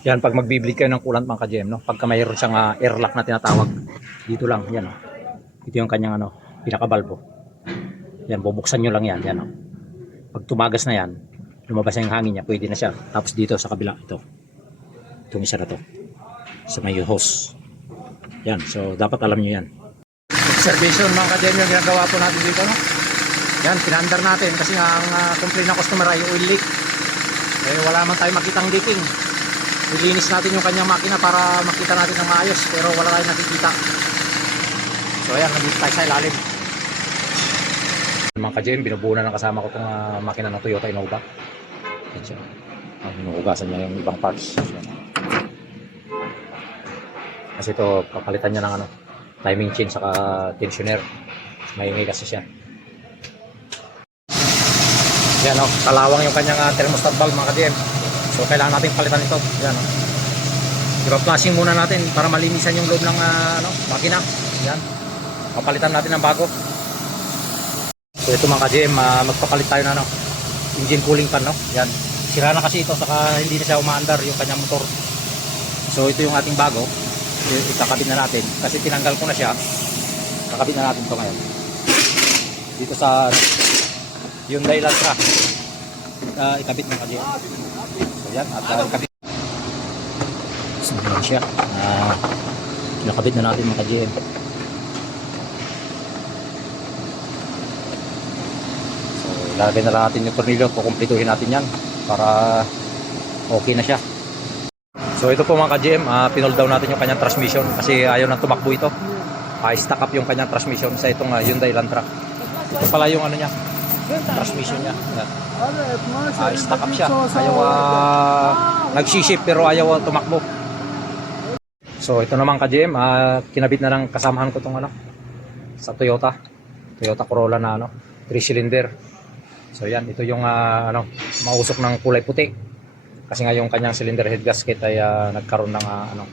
Yan, pag magbibleed kayo ng coolant mga ka-GM, no? Pagka mayroon siyang ah, airlock na tinatawag, dito lang, yan, oh. Ito yung kanyang, ano, pinakabalbo. Yan, bubuksan nyo lang yan, yan, oh. Pag tumagas na yan, lumabas na yung hangin niya, pwede na siya. Tapos dito sa kabila, ito. Itong isa na to. Sa may hose. Yan, so dapat alam nyo yan. Observation mga ka-GM yung ginagawa po natin dito, no? Yan, pinandar natin kasi ang uh, complaint ng customer ay oil leak. Eh, wala man tayo makitang leaking. Nilinis natin yung kanyang makina para makita natin ng maayos pero wala tayong nakikita. So ayan, nandito tayo sa ilalim. Mga ka-GM, binubuo na ng kasama ko itong ah, makina ng Toyota Innova. Siya. Ah, Hinuhugasan niya yung ibang parts. Kasi ito, papalitan niya ng ano, timing chain saka tensioner. Maingay kasi siya. Yan o, kalawang yung kanyang uh, thermostat valve mga ka-GM. So kailangan natin palitan ito. Yan o. Ipa-flashing muna natin para malinisan yung loob ng ah, ano, makina. Yan. Papalitan natin ng bago. So ito mga ka-GM, ah, magpapalit tayo na ano, engine cooling fan no. Yan. Sira na kasi ito saka hindi na siya umaandar yung kanyang motor. So ito yung ating bago. Ikakabit na natin kasi tinanggal ko na siya. Kakabit na natin ito ngayon. Dito sa Hyundai Elantra. Uh, ikabit ng kanya. So yan, at uh, ikabit. So siya. Uh, nakabit na natin mga GM. So ilalagay na lang natin yung tornilyo. Kukumplituhin natin yan para okay na siya. So ito po mga ka-GM, uh, pinold down natin yung kanyang transmission kasi ayaw na tumakbo ito. Uh, stack up yung kanyang transmission sa itong uh, Hyundai Elantra. Ito pala yung ano niya, transmission niya. Yan. Ah, stuck up siya. Ayaw uh, nagsisip pero ayaw ah, tumakbo. So ito naman ka-GM, ah, kinabit na lang kasamahan ko tong ano sa Toyota. Toyota Corolla na ano, 3 cylinder. So yan, ito yung ah, ano, mausok ng kulay puti. Kasi nga yung kanyang cylinder head gasket ay ah, nagkaroon ng ah, ano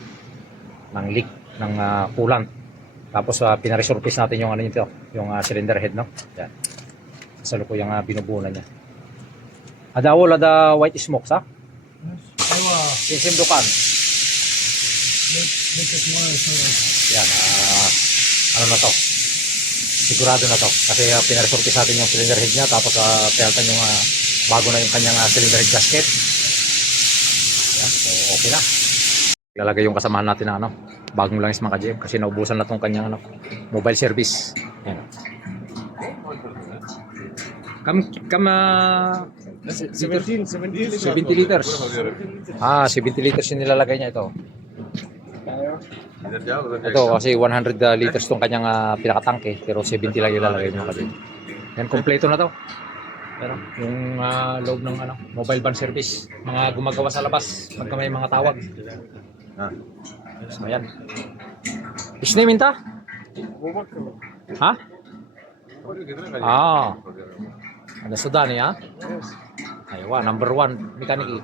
ng leak ng ah, coolant. Tapos uh, pinaresurface natin yung ano nito, yung ah, cylinder head no. Yan. Sa lukuyang uh, binubunan niya. Ada wala da white smoke sa? Aywa, mo na ito. Yan, ah, ano na to? Sigurado na to. Kasi uh, pinaresurface natin yung cylinder head niya tapos uh, pinaltan yung ah, bago na yung kanyang ah, cylinder head gasket. Yan, so okay na. Ilalagay yung kasamahan natin na ano, bagong langis mga ka-GM kasi naubusan na tong kanyang ano, mobile service. Yan. Kam kam ah, 17, 17 70 liters. Ah, 70 liters yung nilalagay niya ito. Ito kasi 100 uh, liters tong kanyang uh, pinakatangke pero 70 lang ilalagay niyo kasi. Yan kompleto na to. Pero yung ah, loob ng ano, mobile van service, mga gumagawa sa labas pagka may mga tawag. So ayan. Isne minta? Ha? Ah. Ada Sudan ya? Aywa, number one mekaniki.